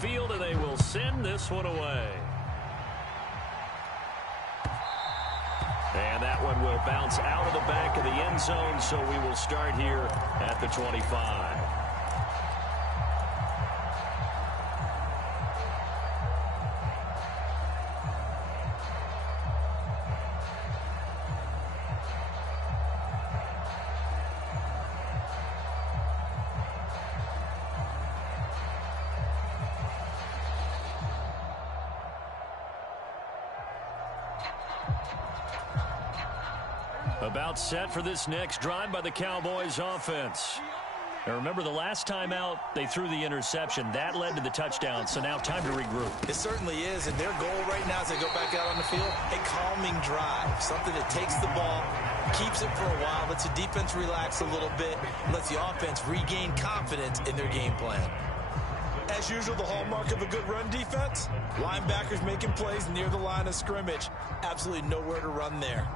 field, and they will send this one away. And that one will bounce out of the back of the end zone, so we will start here at the 25. About set for this next drive by the Cowboys offense. Now remember, the last time out, they threw the interception. That led to the touchdown, so now time to regroup. It certainly is, and their goal right now as they go back out on the field, a calming drive, something that takes the ball, keeps it for a while, lets the defense relax a little bit, lets the offense regain confidence in their game plan. As usual, the hallmark of a good run defense, linebackers making plays near the line of scrimmage. Absolutely nowhere to run there.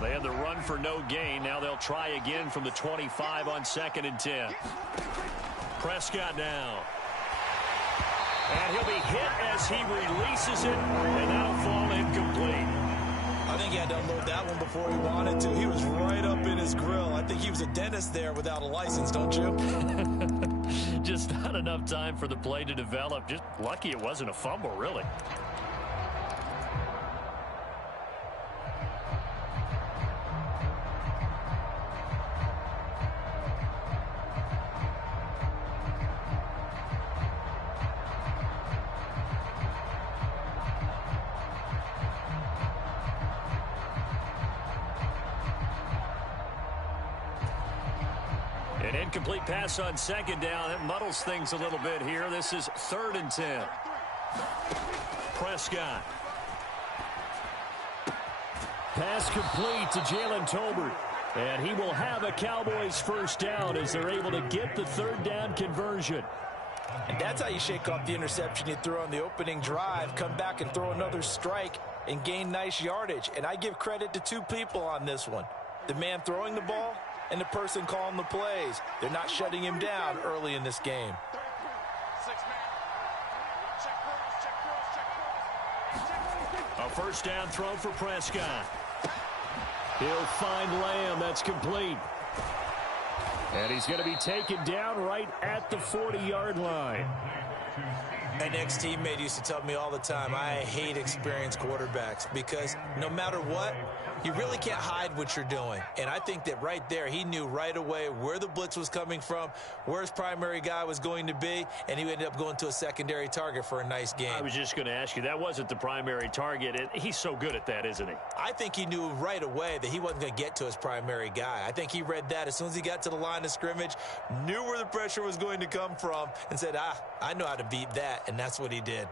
They had the run for no gain. Now they'll try again from the 25 on 2nd and 10. Prescott now. And he'll be hit as he releases it, and that'll fall incomplete. I think he had to unload that one before he wanted to. He was right up in his grill. I think he was a dentist there without a license, don't you? Just not enough time for the play to develop. Just lucky it wasn't a fumble, really. An incomplete pass on 2nd down. That muddles things a little bit here. This is 3rd and 10. Prescott. Pass complete to Jalen Tolbert. And he will have a Cowboys first down as they're able to get the 3rd down conversion. And that's how you shake off the interception you threw on the opening drive, come back and throw another strike and gain nice yardage. And I give credit to two people on this one. The man throwing the ball and the person calling the plays. They're not shutting him down early in this game. A first down throw for Prescott. He'll find Lamb. That's complete. And he's going to be taken down right at the 40-yard line. An ex-teammate used to tell me all the time, I hate experienced quarterbacks because no matter what, you really can't hide what you're doing. And I think that right there, he knew right away where the blitz was coming from, where his primary guy was going to be, and he ended up going to a secondary target for a nice game. I was just going to ask you, that wasn't the primary target. He's so good at that, isn't he? I think he knew right away that he wasn't going to get to his primary guy. I think he read that as soon as he got to the line of scrimmage, knew where the pressure was going to come from, and said, I know how to beat that, and that's what he did.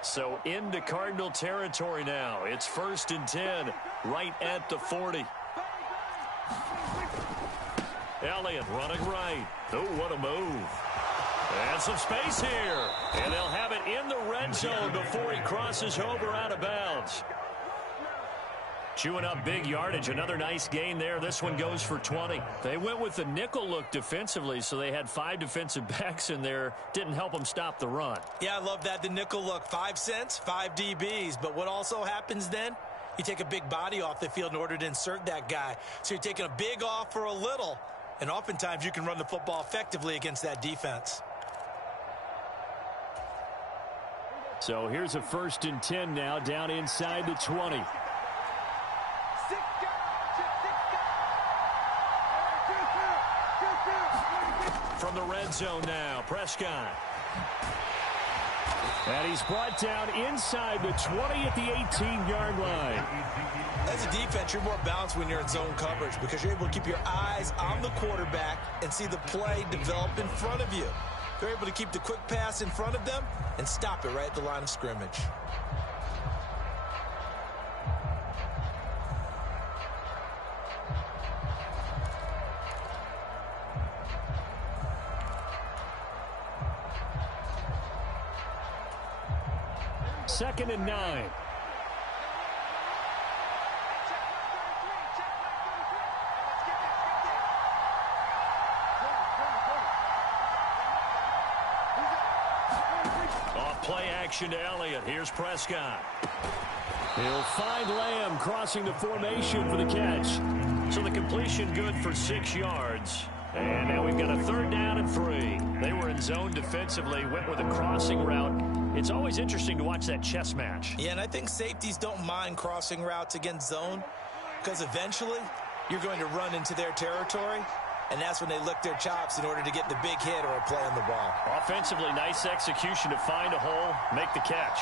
So into Cardinal territory now. It's 1st and 10, right at the 40. Elliott running right. Oh, what a move. And some space here. And they'll have it in the red zone before he crosses over out of bounds. Chewing up big yardage. Another nice gain there. This one goes for 20. They went with the nickel look defensively, so they had 5 defensive backs in there. Didn't help them stop the run. Yeah, I love that, the nickel look. 5 cents, 5 DBs. But what also happens then? You take a big body off the field in order to insert that guy. So you're taking a big off for a little. And oftentimes you can run the football effectively against that defense. So here's a 1st and 10 now, down inside the 20. From the red zone now, Prescott. And he's brought down inside the 20 at the 18-yard line. As a defense, you're more balanced when you're in zone coverage because you're able to keep your eyes on the quarterback and see the play develop in front of you. They're able to keep the quick pass in front of them and stop it right at the line of scrimmage. 2nd and 9. Off play action to Elliott. Here's Prescott. He'll find Lamb crossing the formation for the catch. So the completion good for 6 yards. And now we've got a 3rd down and 3. They were in zone defensively, went with a crossing route. It's always interesting to watch that chess match. Yeah, and I think safeties don't mind crossing routes against zone because eventually you're going to run into their territory, and that's when they lick their chops in order to get the big hit or a play on the ball. Offensively, nice execution to find a hole, make the catch.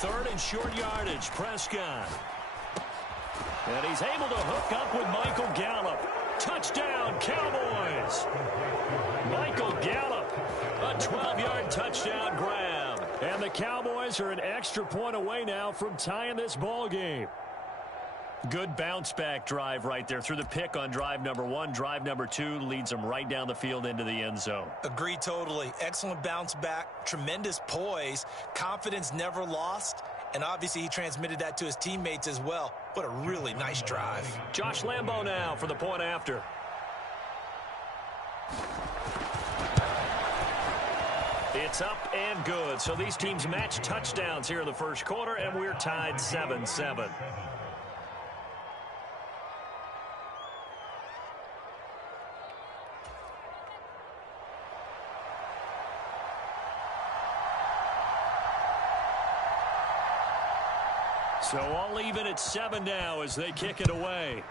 3rd and short yardage, Prescott. And he's able to hook up with Michael Gallup. Touchdown, Cowboys. Michael Gallup, a 12-yard touchdown grab. And the Cowboys are an extra point away now from tying this ball game. Good bounce-back drive right there through the pick on drive number 1. Drive number 2 leads them right down the field into the end zone. Agree totally. Excellent bounce back, tremendous poise, confidence never lost, and obviously he transmitted that to his teammates as well. What a really nice drive. Josh Lambo now for the point after. It's up and good. So these teams match touchdowns here in the first quarter, and we're tied 7-7. So all even at 7 now as they kick it away.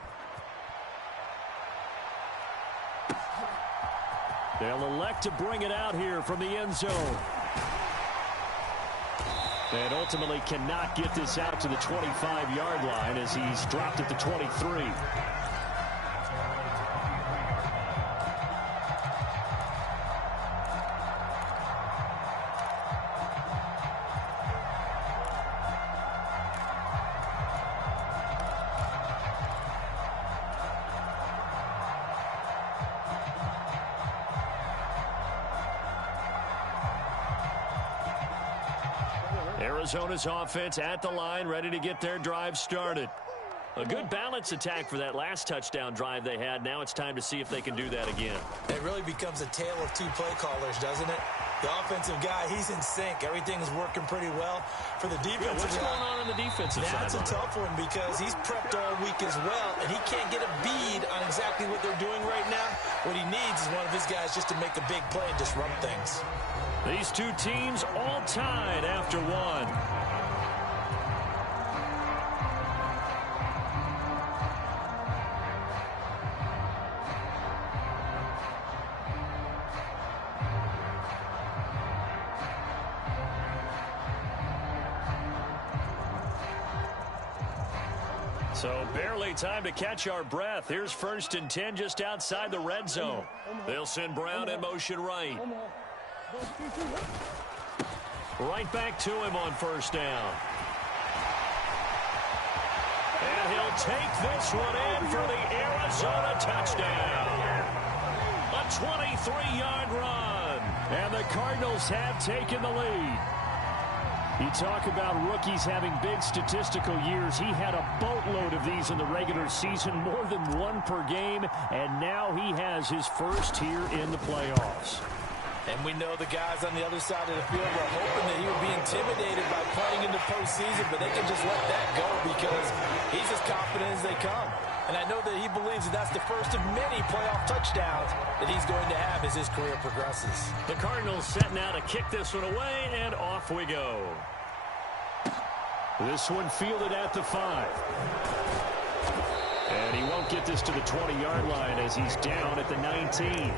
They'll elect to bring it out here from the end zone. And ultimately cannot get this out to the 25-yard line as he's dropped at the 23. Arizona's offense at the line, ready to get their drive started. A good balance attack for that last touchdown drive they had. Now it's time to see if they can do that again. It really becomes a tale of 2 play callers, doesn't it? The offensive guy, he's in sync. Everything's working pretty well. For the defensive What's going on the defensive side? That's a tough one because he's prepped all week as well, and he can't get a bead on exactly what they're doing right now. What he needs is one of his guys just to make a big play and disrupt things. These two teams all tied after 1. So barely time to catch our breath. Here's 1st and 10 just outside the red zone. They'll send Brown in motion right. Right back to him on 1st down. And he'll take this one in for the Arizona touchdown. A 23-yard run. And the Cardinals have taken the lead. You talk about rookies having big statistical years. He had a boatload of these in the regular season, more than 1 per game, and now he has his first here in the playoffs. And we know the guys on the other side of the field were hoping that he would be intimidated by playing in the postseason, but they can just let that go because he's as confident as they come. And I know that he believes that that's the first of many playoff touchdowns that he's going to have as his career progresses. The Cardinals set now to kick this one away, and off we go. This one fielded at the 5. And he won't get this to the 20-yard line as he's down at the 19.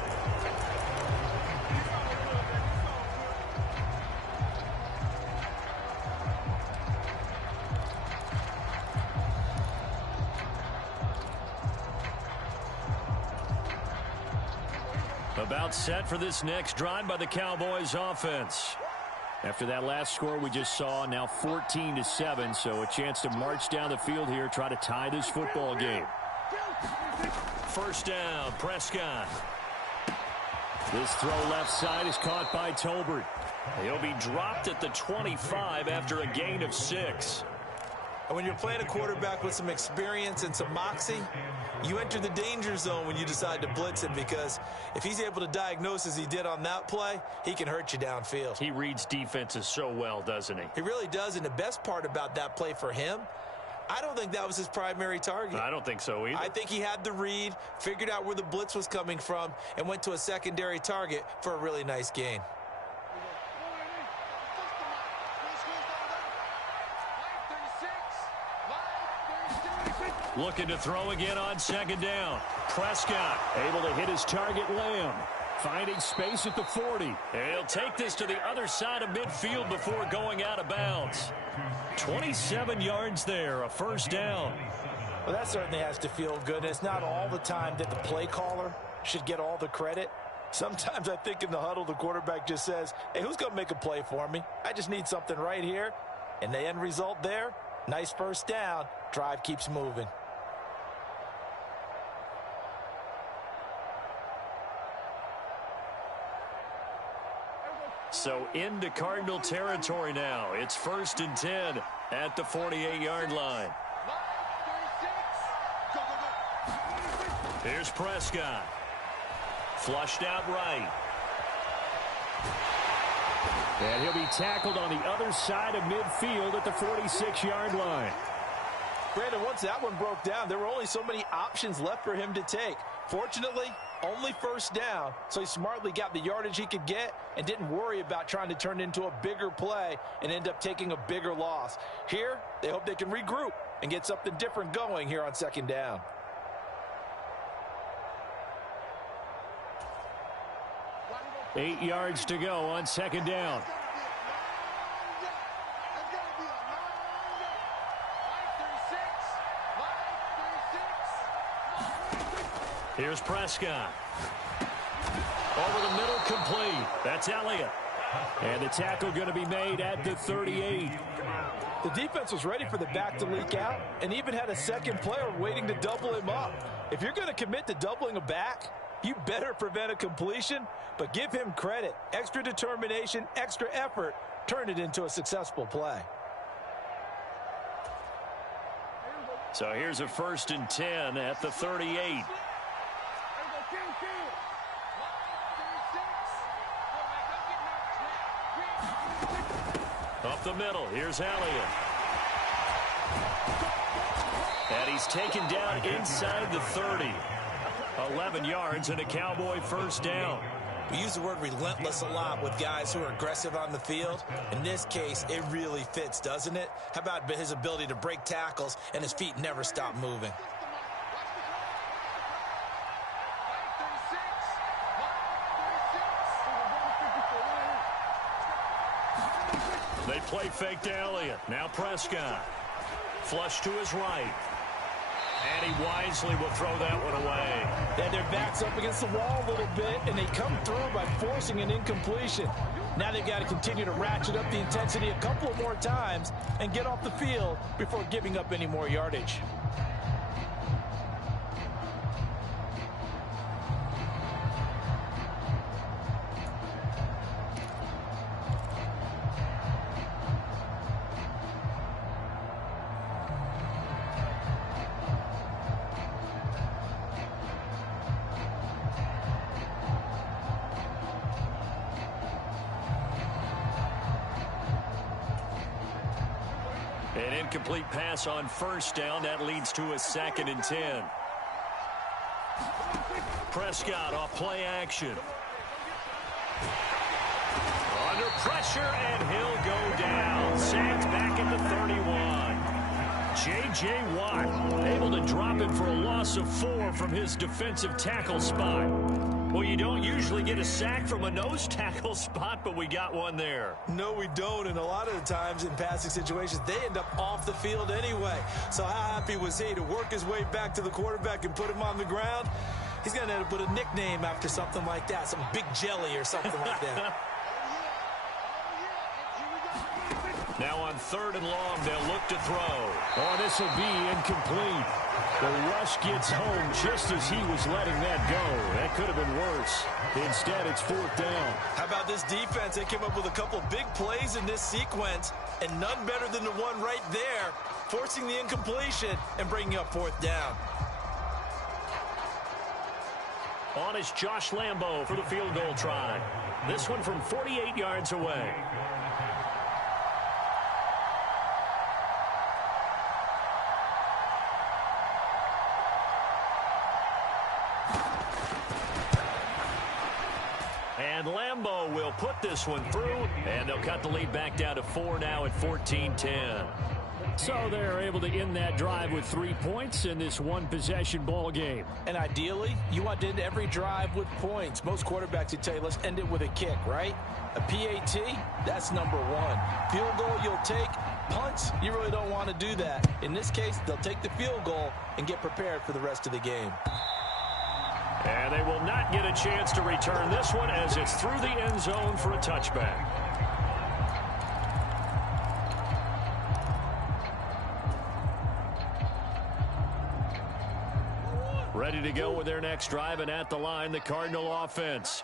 About set for this next drive by the Cowboys offense. After that last score we just saw, now 14-7, so a chance to march down the field here, try to tie this football game. 1st down, Prescott. This throw left side is caught by Tolbert. He'll be dropped at the 25 after a gain of 6. And when you're playing a quarterback with some experience and some moxie, you enter the danger zone when you decide to blitz him, because if he's able to diagnose as he did on that play, he can hurt you downfield. He reads defenses so well, doesn't he? He really does, and the best part about that play for him, I don't think that was his primary target. I don't think so either. I think he had the read, figured out where the blitz was coming from, and went to a secondary target for a really nice gain. Looking to throw again on second down. Prescott able to hit his target, Lamb. Finding space at the 40. He'll take this to the other side of midfield before going out of bounds. 27 yards there, a first down. Well, that certainly has to feel good. And it's not all the time that the play caller should get all the credit. Sometimes I think in the huddle, the quarterback just says, hey, who's going to make a play for me? I just need something right here. And the end result there, nice first down. Drive keeps moving. So into Cardinal territory now. It's 1st and 10 at the 48-yard line. Here's Prescott. Flushed out right. And he'll be tackled on the other side of midfield at the 46-yard line. Brandon, once that one broke down, there were only so many options left for him to take. Fortunately, only first down, so he smartly got the yardage he could get and didn't worry about trying to turn it into a bigger play and end up taking a bigger loss. Here, they hope they can regroup and get something different going here on second down. Eight yards to go on second down. Here's Prescott. Over the middle, complete. That's Elliott. And the tackle going to be made at the 38. The defense was ready for the back to leak out and even had a second player waiting to double him up. If you're going to commit to doubling a back, you better prevent a completion, but give him credit. Extra determination, extra effort, turned it into a successful play. So here's a 1st and 10 at the 38. Up the middle, here's Elliott. And he's taken down inside the 30. 11 yards and a Cowboy first down. We use the word relentless a lot with guys who are aggressive on the field. In this case, it really fits, doesn't it? How about his ability to break tackles and his feet never stop moving? They play fake to Elliott. Now Prescott. Flush to his right. And he wisely will throw that one away. Then their backs up against the wall a little bit, and they come through by forcing an incompletion. Now they've got to continue to ratchet up the intensity a couple of more times and get off the field before giving up any more yardage. An incomplete pass on first down. That leads to a 2nd and 10. Prescott off play action. Under pressure, and he'll go down. Sacked back at the 31. J.J. Watt able to drop him for a loss of 4 from his defensive tackle spot. Well, you don't usually get a sack from a nose tackle spot, but we got one there. No, we don't, and a lot of the times in passing situations, they end up off the field anyway. So how happy was he to work his way back to the quarterback and put him on the ground? He's going to end up with a nickname after something like that, some Big Jelly or something like that. Now on 3rd and long, they'll look to throw. Oh, this will be incomplete. The rush gets home just as he was letting that go. That could have been worse. Instead, it's 4th down. How about this defense? They came up with a couple big plays in this sequence, and none better than the one right there, forcing the incompletion and bringing up 4th down. On is Josh Lambo for the field goal try. This one from 48 yards away. And Lambo will put this one through, and they'll cut the lead back down to 4 now at 14-10. So they're able to end that drive with 3 points in this one-possession ball game. And ideally, you want to end every drive with points. Most quarterbacks would tell you, let's end it with a kick, right? A PAT, that's number 1. Field goal you'll take. Punts, you really don't want to do that. In this case, they'll take the field goal and get prepared for the rest of the game. And they will not get a chance to return this one as it's through the end zone for a touchback. Ready to go with their next drive, and at the line, the Cardinal offense.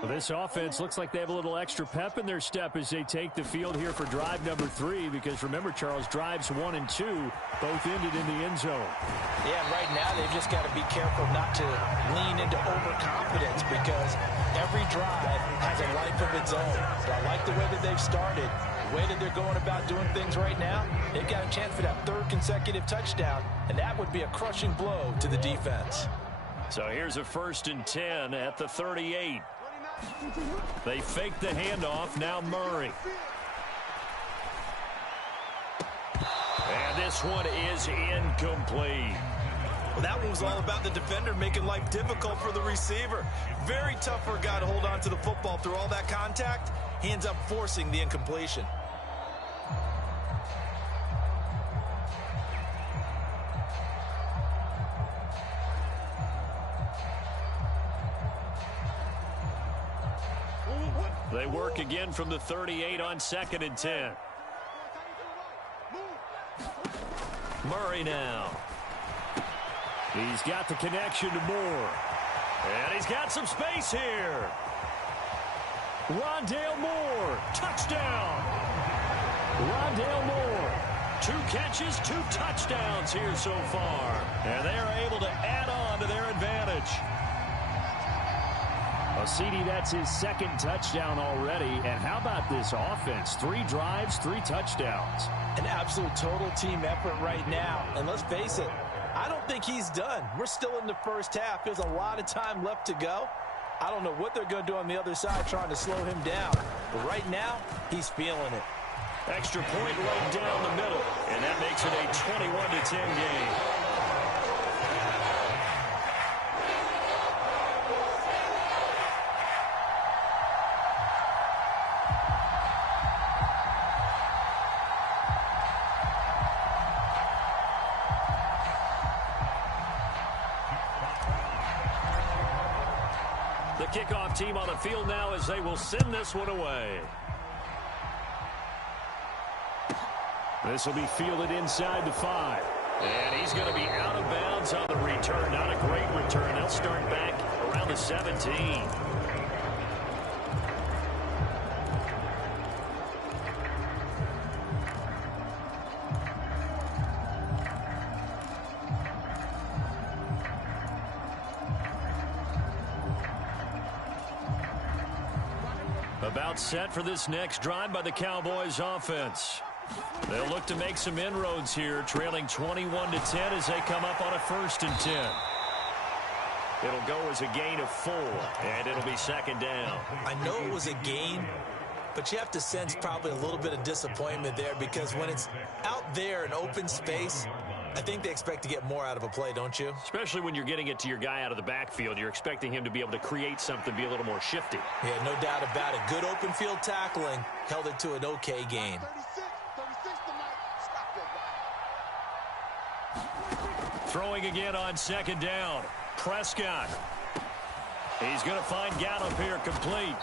Well, this offense looks like they have a little extra pep in their step as they take the field here for drive number 3, because remember, Charles, drives 1 and 2 both ended in the end zone. Yeah, right now they've just got to be careful not to lean into overconfidence, because every drive has a life of its own. So I like the way that they've started, the way that they're going about doing things right now. They've got a chance for that 3rd consecutive touchdown, and that would be a crushing blow to the defense. So here's a 1st and 10 at the 38. They fake the handoff. Now Murray. And this one is incomplete. Well, that one was all about the defender making life difficult for the receiver. Very tough for a guy to hold on to the football through all that contact. Hands up, forcing the incompletion. They work again from the 38 on 2nd and 10. Murray now. He's got the connection to Moore. And he's got some space here. Rondale Moore, touchdown. Rondale Moore, 2 catches, 2 touchdowns here so far. And they are able to add on to their advantage. Well, CD, that's his 2nd touchdown already. And how about this offense? 3 drives, 3 touchdowns. An absolute total team effort right now. And let's face it, I don't think he's done. We're still in the first half. There's a lot of time left to go. I don't know what they're going to do on the other side trying to slow him down. But right now, he's feeling it. Extra point right down the middle. And that makes it a 21-10 game. The kickoff team on the field now as they will send this one away. This will be fielded inside the 5. And he's going to be out of bounds on the return. Not a great return. They'll start back around the 17. About set for this next drive by the Cowboys offense. They'll look to make some inroads here, trailing 21-10 as they come up on a 1st and 10. It'll go as a gain of 4, and it'll be 2nd down. I know it was a gain, but you have to sense probably a little bit of disappointment there, because when it's out there in open space, I think they expect to get more out of a play, don't you? Especially when you're getting it to your guy out of the backfield. You're expecting him to be able to create something, be a little more shifty. Yeah, no doubt about it. Good open field tackling held it to an okay gain. Throwing again on 2nd down. Prescott. He's going to find Gallup here complete.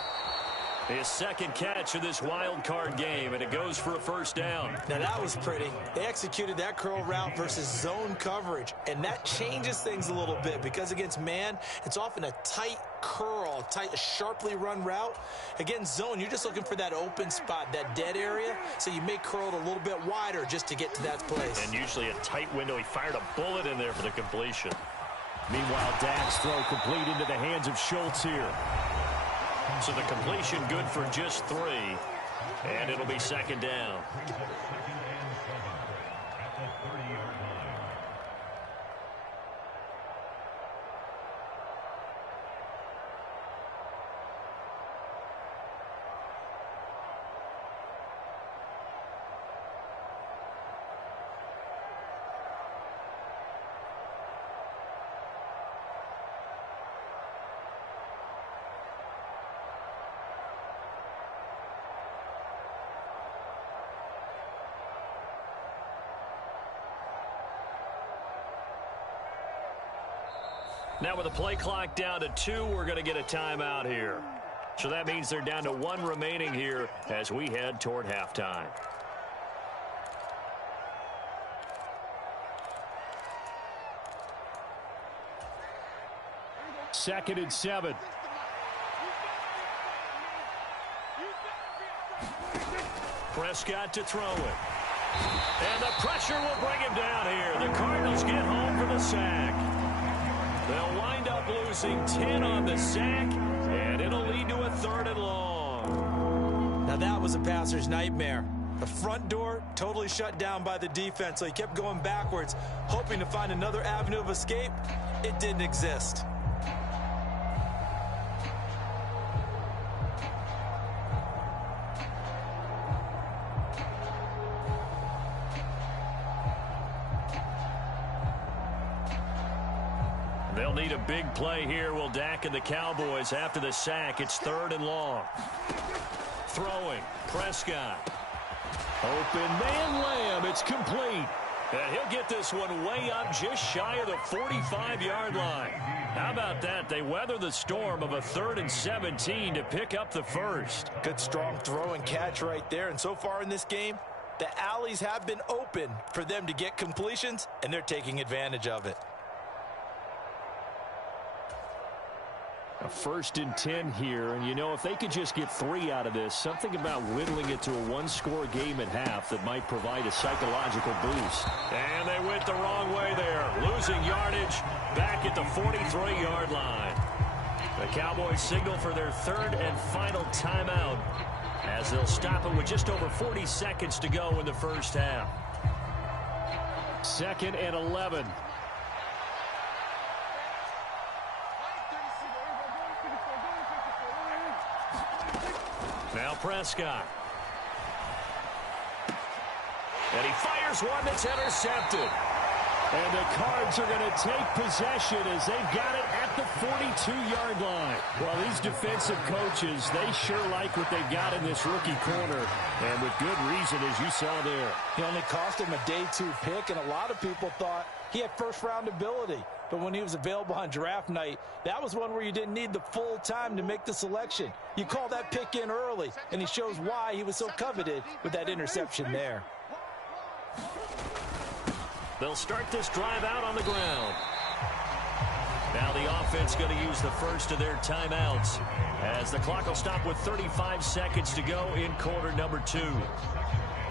His second catch of this wild card game, and it goes for a first down. Now that was pretty. They executed that curl route versus zone coverage, and that changes things a little bit because against man, it's often a tight curl, tight, sharply run route. Against zone, you're just looking for that open spot, that dead area, so you may curl it a little bit wider just to get to that place. And usually a tight window. He fired a bullet in there for the completion. Meanwhile, Dak's throw complete into the hands of Schultz here. So the completion good for just 3, and it'll be second down. Now with the play clock down to 2, we're going to get a timeout here. So that means they're down to 1 remaining here as we head toward halftime. Second and 7. Prescott to throw it. And the pressure will bring him down here. The Cardinals get home for the sack. They'll wind up losing 10 on the sack, and it'll lead to a 3rd and long. Now that was a passer's nightmare. The front door totally shut down by the defense, so he kept going backwards, hoping to find another avenue of escape. It didn't exist. They'll need a big play here. Will Dak and the Cowboys after the sack. It's 3rd and long. Throwing. Prescott. Open man Lamb. It's complete. And he'll get this one way up just shy of the 45-yard line. How about that? They weather the storm of a 3rd and 17 to pick up the first. Good strong throw and catch right there. And so far in this game, the alleys have been open for them to get completions, and they're taking advantage of it. A 1st and 10 here, and you know, if they could just get 3 out of this, something about whittling it to a 1-score game at half that might provide a psychological boost. And they went the wrong way there, losing yardage back at the 43-yard line. The Cowboys signal for their 3rd and final timeout as they'll stop it with just over 40 seconds to go in the first half. 2nd and 11. Now Prescott. And he fires one that's intercepted. And the Cards are going to take possession as they've got it at the 42-yard line. Well, these defensive coaches, they sure like what they've got in this rookie corner. And with good reason, as you saw there. He only cost him a day 2 pick, and a lot of people thought he had first-round ability. But when he was available on draft night, that was one where you didn't need the full time to make the selection. You call that pick in early, and he shows why he was so coveted with that interception there. They'll start this drive out on the ground. Now the offense going to use the first of their timeouts as the clock will stop with 35 seconds to go in quarter number 2.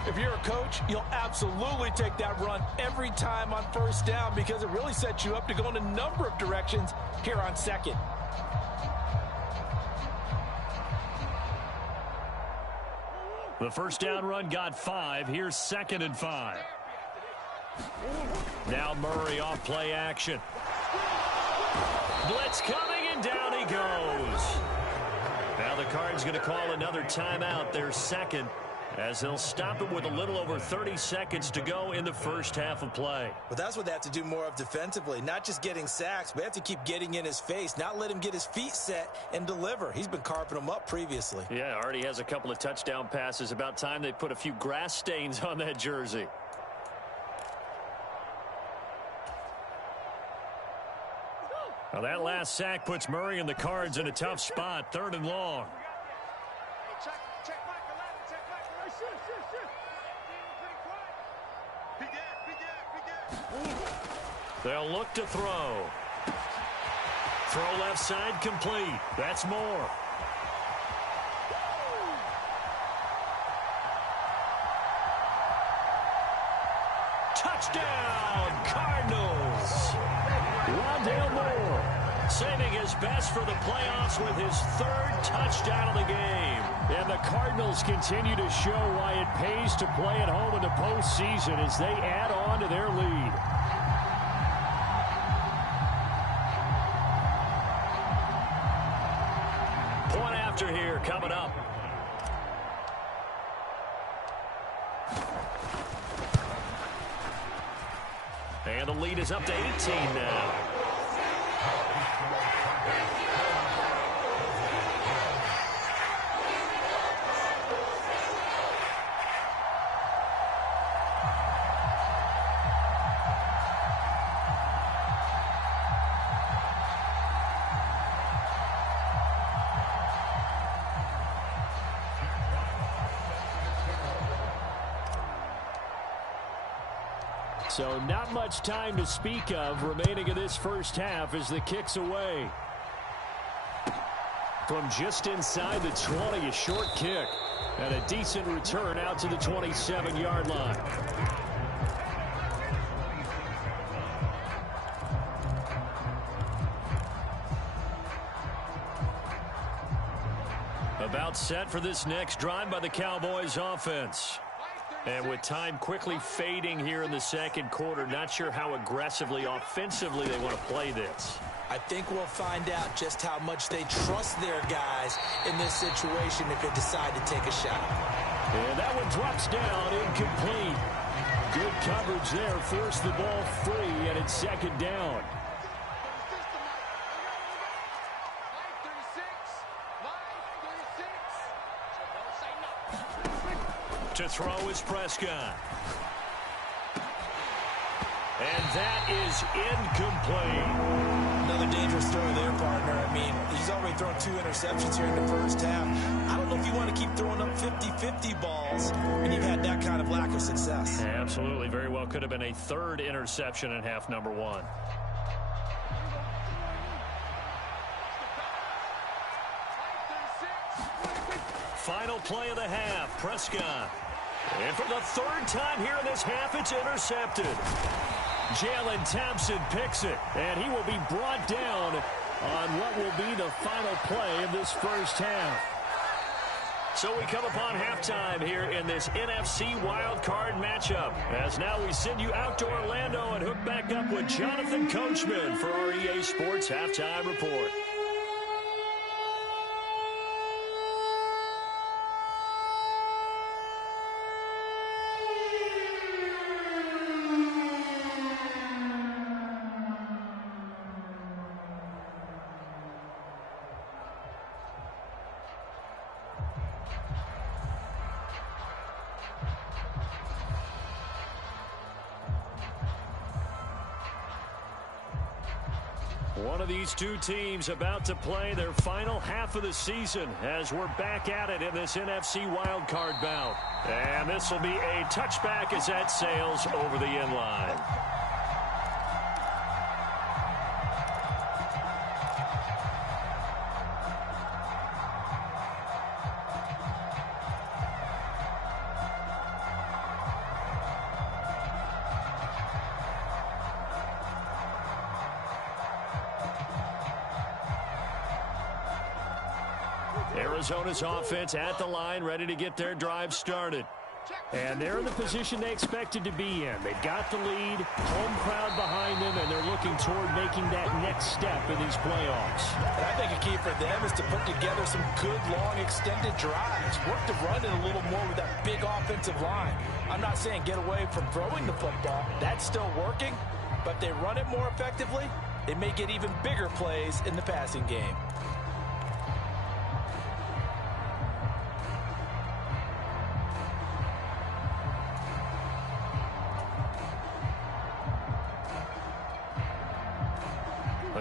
If you're a coach, you'll absolutely take that run every time on first down because it really sets you up to go in a number of directions here on 2nd. The first down run got 5. Here's 2nd and 5. Now Murray off play action. Blitz coming, and down he goes. Now the Cards going to call another timeout, their 2nd, as they'll stop it with a little over 30 seconds to go in the first half of play. Well, that's what they have to do more of defensively, not just getting sacks, but they have to keep getting in his face, not let him get his feet set and deliver. He's been carping them up previously. Yeah, already has a couple of touchdown passes. About time they put a few grass stains on that jersey. Well, that last sack puts Murray and the Cards in a tough spot, 3rd and long. They'll look to throw. Throw left side complete. That's more. Touchdown, Cardinals. Rondale Moore saving his best for the playoffs with his third touchdown of the game. And the Cardinals continue to show why it pays to play at home in the postseason as they add on to their lead. Point after here coming up. And the lead is up to 18 now. So not much time to speak of remaining in this first half as the kick's away. From just inside the 20, a short kick. And a decent return out to the 27-yard line. About set for this next drive by the Cowboys offense. And with time quickly fading here in the second quarter, not sure how aggressively, offensively they want to play this. I think we'll find out just how much they trust their guys in this situation if they decide to take a shot. And that one drops down, incomplete. Good coverage there, forced the ball free, and it's second down. To throw is Prescott. And that is incomplete. Another dangerous throw there, partner. I mean, he's already thrown 2 interceptions here in the first half. I don't know if you want to keep throwing up 50-50 balls when you've had that kind of lack of success. Absolutely. Very well could have been a third interception in half number 1. Final play of the half, Prescott. And for the third time here in this half, it's intercepted. Jalen Thompson picks it, and he will be brought down on what will be the final play of this first half. So we come upon halftime here in this NFC wildcard matchup. As now we send you out to Orlando and hook back up with Jonathan Coachman for our EA Sports Halftime Report. One of these two teams about to play their final half of the season as we're back at it in this NFC wildcard bout. And this will be a touchback as that sails over the end line. Arizona's offense at the line, ready to get their drive started. And they're in the position they expected to be in. They've got the lead, home crowd behind them, and they're looking toward making that next step in these playoffs. And I think a key for them is to put together some good, long, extended drives. Work the run in a little more with that big offensive line. I'm not saying get away from throwing the football. That's still working, but they run it more effectively. They may get even bigger plays in the passing game.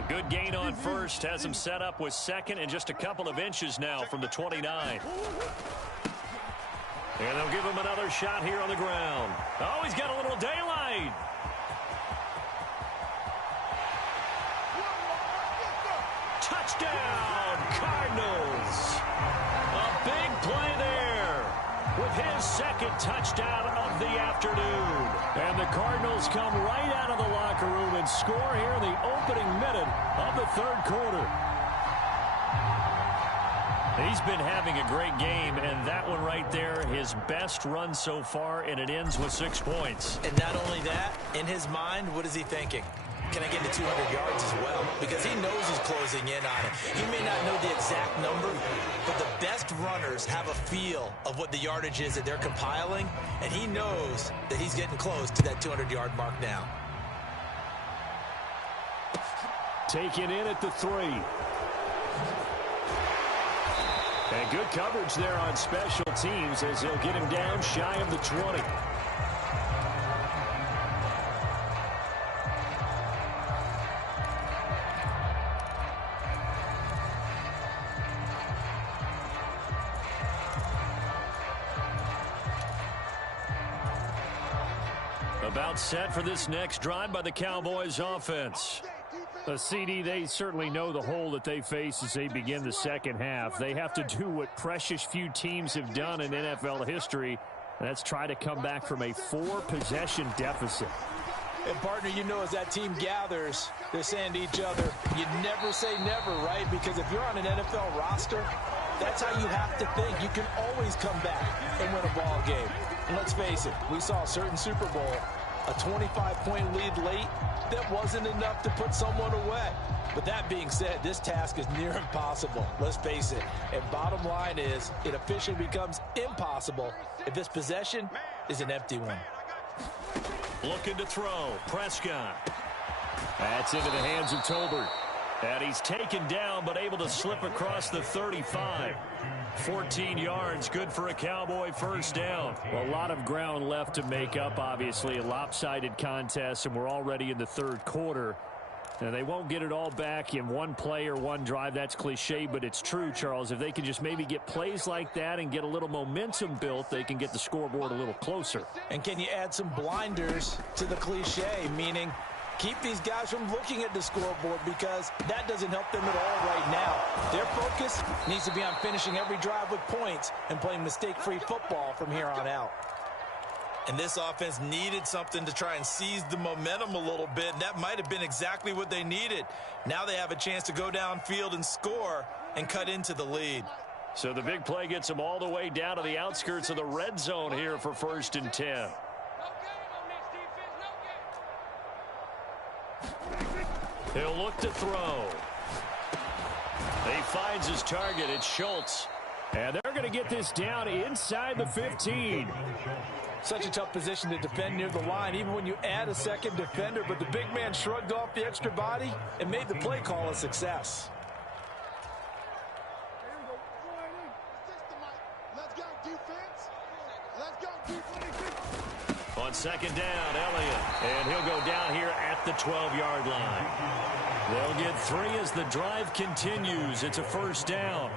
Good gain on first. Has him set up with second and just a couple of inches now from the 29. And they'll give him another shot here on the ground. Oh, he's got a little daylight. Touchdown, Cardinals. A big play there with his second touchdown of the afternoon. And the Cardinals come right out of the locker room and score here in the opening minute of the third quarter. He's been having a great game, and that one right there, his best run so far, and it ends with 6 points. And not only that, in his mind, what is he thinking? Can I get to 200 yards as well? Because he knows he's closing in on it. He may not know the exact number, but the best runners have a feel of what the yardage is that they're compiling, and he knows that he's getting close to that 200-yard mark now. Taken in at the 3. And good coverage there on special teams as they'll get him down shy of the 20. About set for this next drive by the Cowboys offense. CD, they certainly know the hole that they face as they begin the second half. They have to do what precious few teams have done in NFL history. That's try to come back from a 4-possession deficit. And, partner, you know as that team gathers, they're saying to each other, you never say never, right? Because if you're on an NFL roster, that's how you have to think. You can always come back and win a ball game. And let's face it, we saw a certain Super Bowl, a 25-point lead late. That wasn't enough to put someone away. But that being said, this task is near impossible. Let's face it. And bottom line is, it officially becomes impossible if this possession is an empty one. Looking to throw. Prescott. That's into the hands of Tolbert. And he's taken down, but able to slip across the 35. 14 yards, good for a Cowboy first down. Well, a lot of ground left to make up, obviously. A lopsided contest, and we're already in the third quarter. Now, they won't get it all back in one play or one drive. That's cliche, but it's true, Charles. If they can just maybe get plays like that and get a little momentum built, they can get the scoreboard a little closer. And can you add some blinders to the cliche, meaning keep these guys from looking at the scoreboard, because that doesn't help them at all right now. Their focus needs to be on finishing every drive with points and playing mistake-free football from here on out. And this offense needed something to try and seize the momentum a little bit, and that might have been exactly what they needed. Now they have a chance to go downfield and score and cut into the lead. So the big play gets them all the way down to the outskirts of the red zone here for 1st and 10. He'll look to throw. He finds his target. It's Schultz. And they're going to get this down inside the 15. Such a tough position to defend near the line, even when you add a second defender. But the big man shrugged off the extra body and made the play call a success. On second down, Elliott. And he'll go down here at the 12-yard line. They'll get 3 as the drive continues. It's a first down.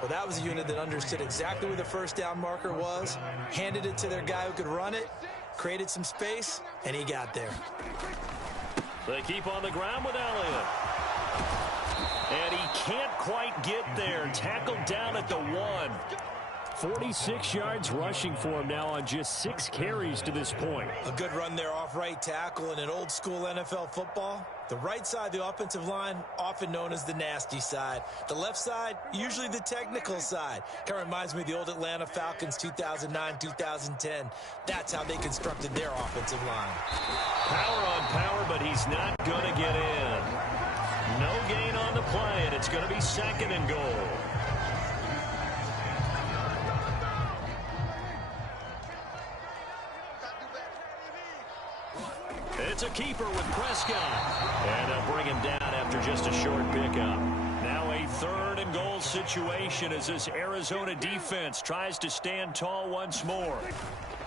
Well, that was a unit that understood exactly where the first down marker was, handed it to their guy who could run it, created some space, and he got there. They keep on the ground with Elliott. And he can't quite get there. Tackled down at the 1. 46 yards rushing for him now on just 6 carries to this point. A good run there off right tackle. In an old school NFL football, the right side of the offensive line, often known as the nasty side. The left side, usually the technical side. Kind of reminds me of the old Atlanta Falcons 2009, 2010. That's how they constructed their offensive line. Power on power, but he's not going to get in. No gain on the play, and it's going to be 2nd and goal. It's a keeper with Prescott. And they'll bring him down after just a short pickup. Now a 3rd and goal situation as this Arizona defense tries to stand tall once more.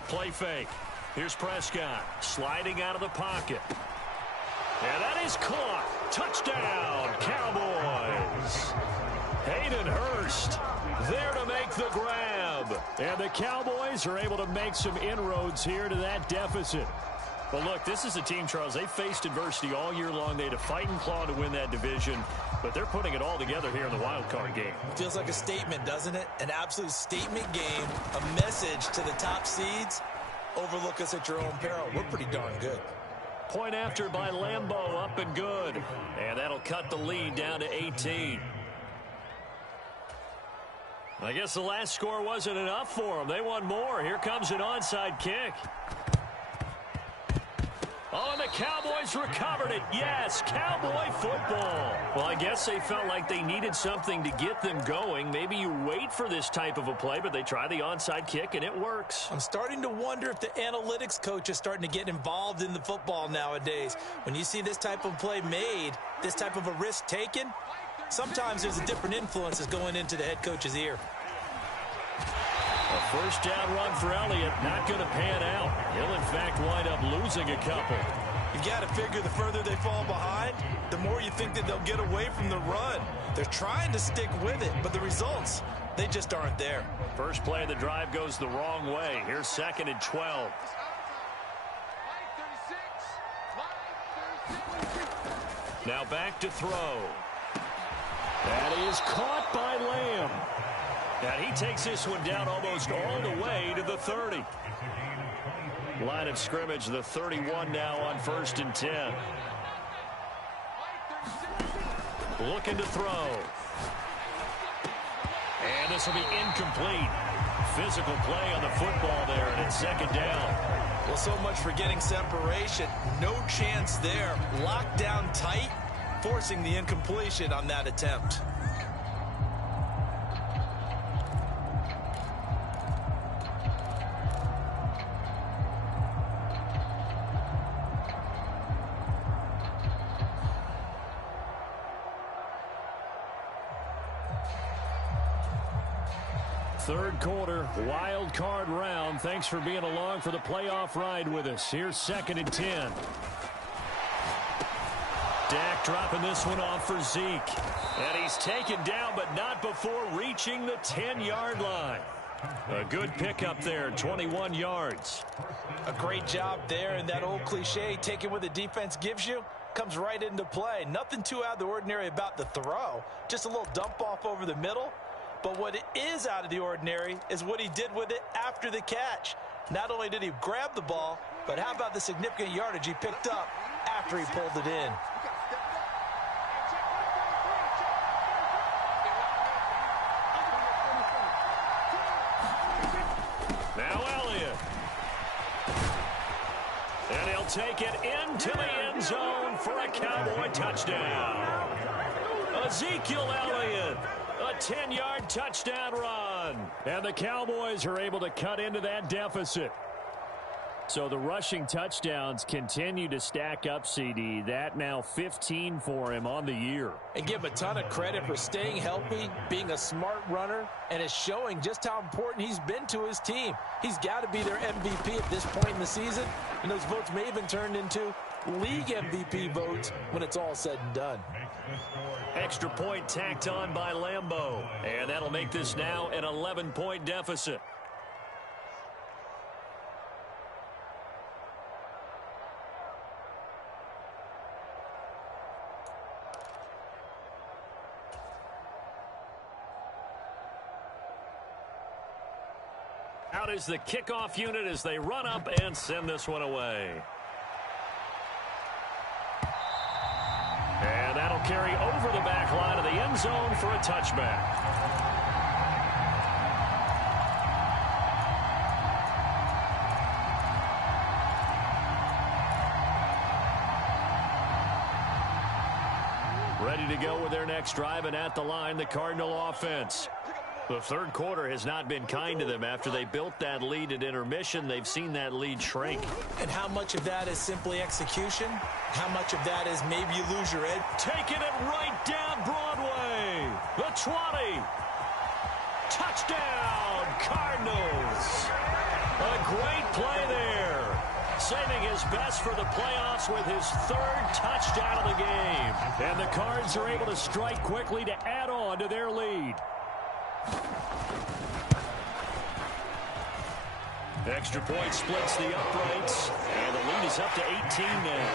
Play fake. Here's Prescott sliding out of the pocket. And that is caught. Touchdown, Cowboys. Hayden Hurst there to make the grab. And the Cowboys are able to make some inroads here to that deficit. But look, this is a team, Charles, they faced adversity all year long. They had to fight and claw to win that division, but they're putting it all together here in the wild card game. Feels like a statement, doesn't it? An absolute statement game, a message to the top seeds. Overlook us at your own peril. We're pretty darn good. Point after by Lambeau, up and good. And that'll cut the lead down to 18. I guess the last score wasn't enough for them. They want more. Here comes an onside kick. Oh, and the Cowboys recovered it. Yes, Cowboy football. Well, I guess they felt like they needed something to get them going. Maybe you wait for this type of a play, but they try the onside kick, and it works. I'm starting to wonder if the analytics coach is starting to get involved in the football nowadays. When you see this type of play made, this type of a risk taken, sometimes there's a different influence that's going into the head coach's ear. A first down run for Elliott, not going to pan out. He'll, in fact, wind up losing a couple. You've got to figure the further they fall behind, the more you think that they'll get away from the run. They're trying to stick with it, but the results, they just aren't there. First play of the drive goes the wrong way. Here's 2nd and 12. Now back to throw. That is caught by Lamb. And he takes this one down almost all the way to the 30. Line of scrimmage, the 31 now on 1st and 10. Looking to throw. And this will be incomplete. Physical play on the football there, and it's 2nd down. Well, so much for getting separation. No chance there. Locked down tight, forcing the incompletion on that attempt. Third quarter, wild card round. Thanks for being along for the playoff ride with us. Here's 2nd and 10. Dak dropping this one off for Zeke. And he's taken down, but not before reaching the 10-yard line. A good pickup there, 21 yards. A great job there, and that old cliche, taking what the defense gives you, comes right into play. Nothing too out of the ordinary about the throw. Just a little dump off over the middle. But what is out of the ordinary is what he did with it after the catch. Not only did he grab the ball, but how about the significant yardage he picked up after he pulled it in. Now Elliott. And he'll take it into the end zone for a Cowboy touchdown. Ezekiel Elliott. A 10-yard touchdown run. And the Cowboys are able to cut into that deficit. So the rushing touchdowns continue to stack up, CD. That now 15 for him on the year. And give him a ton of credit for staying healthy, being a smart runner, and it's showing just how important he's been to his team. He's got to be their MVP at this point in the season, and those votes may have been turned into league MVP votes when it's all said and done. Extra point tacked on by Lambeau. And that'll make this now an 11-point deficit. Out is the kickoff unit as they run up and send this one away. And that'll carry over the back line of the end zone for a touchback. Ready to go with their next drive, and at the line, the Cardinal offense. The third quarter has not been kind to them. After they built that lead at intermission, they've seen that lead shrink. And how much of that is simply execution? How much of that is maybe you lose your edge? Taking it right down Broadway. The 20. Touchdown, Cardinals. A great play there. saving his best for the playoffs with his third touchdown of the game. And the Cards are able to strike quickly to add on to their lead. Extra point splits the uprights, and the lead is up to 18 now.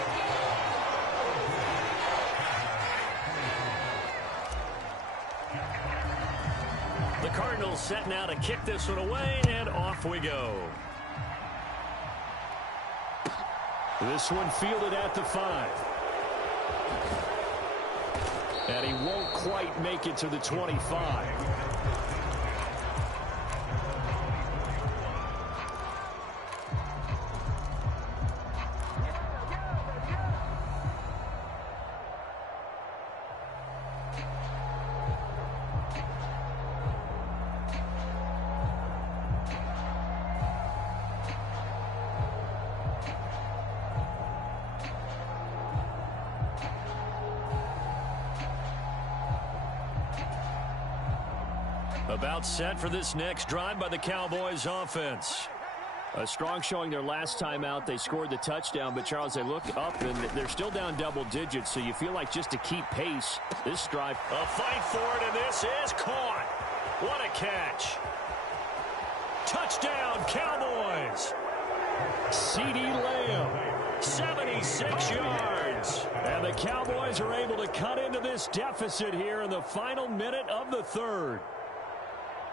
The Cardinals set now to kick this one away, and off we go. This one fielded at the 5. And he won't quite make it to the 25. About set for this next drive by the Cowboys offense. A strong showing their last time out. They scored the touchdown, but Charles, they look up and they're still down double digits, so you feel like just to keep pace, this drive. A fight for it, and this is caught. What a catch. Touchdown, Cowboys. CeeDee Lamb. 76 yards. And the Cowboys are able to cut into this deficit here in the final minute of the third.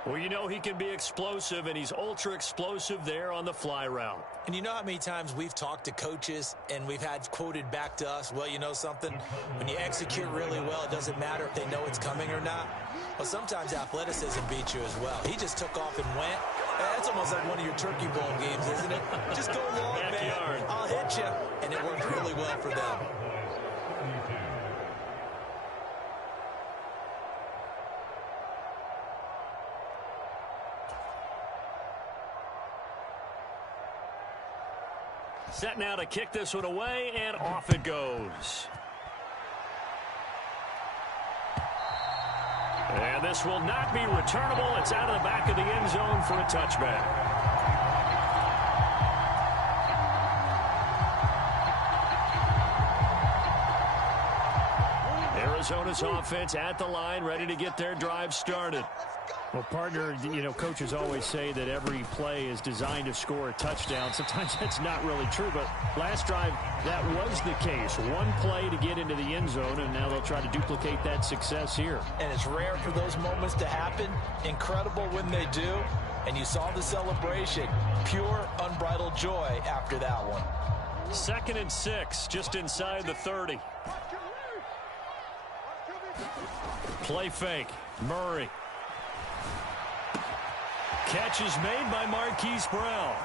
Well, you know he can be explosive, and he's ultra explosive there on the fly route. And you know how many times we've talked to coaches and we've had quoted back to us, well, you know something? When you execute really well, it doesn't matter if they know it's coming or not. Well, sometimes athleticism beats you as well. He just took off and went. That's almost like one of your Turkey Bowl games, isn't it? Just go long, man. I'll hit you. And it worked really well for them. Set now to kick this one away, and off it goes. And this will not be returnable. It's out of the back of the end zone for a touchback. Arizona's offense at the line, ready to get their drive started. Well, partner, you know, coaches always say that every play is designed to score a touchdown. Sometimes that's not really true, but last drive, that was the case. One play to get into the end zone, and now they'll try to duplicate that success here. And it's rare for those moments to happen. Incredible when they do. And you saw the celebration. Pure, unbridled joy after that one. 2nd and 6, just inside the 30. Play fake. Murray. Catch is made by Marquise Brown.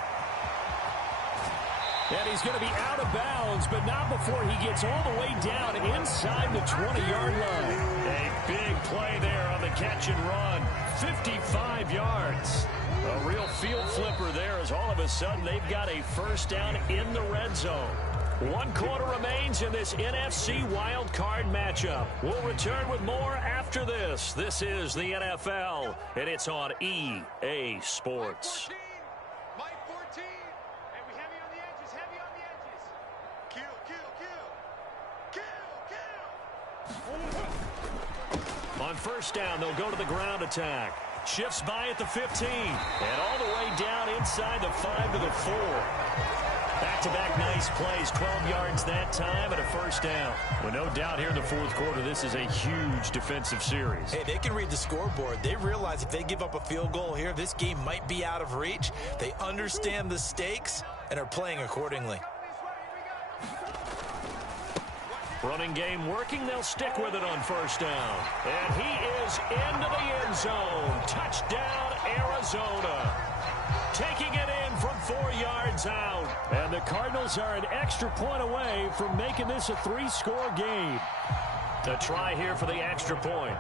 And he's going to be out of bounds, but not before he gets all the way down inside the 20-yard line. A big play there on the catch and run. 55 yards. A real field flipper there as all of a sudden they've got a first down in the red zone. 1 quarter remains in this NFC wildcard matchup. We'll return with more after this. This is the NFL, and it's on EA Sports. Mike 14. And we heavy on the edges, heavy on the edges. Kill. On first down, they'll go to the ground attack. Shifts by at the 15. And all the way down inside the 5 to the 4. Back-to-back nice plays, 12 yards that time and a first down. Well, no doubt here in the fourth quarter, this is a huge defensive series. Hey, they can read the scoreboard. They realize if they give up a field goal here, this game might be out of reach. They understand the stakes and are playing accordingly. Running game working. They'll stick with it on first down. And he is into the end zone. Touchdown, Arizona. Taking it in from 4 yards out. And the Cardinals are an extra point away from making this a 3-score game. A try here for the extra point.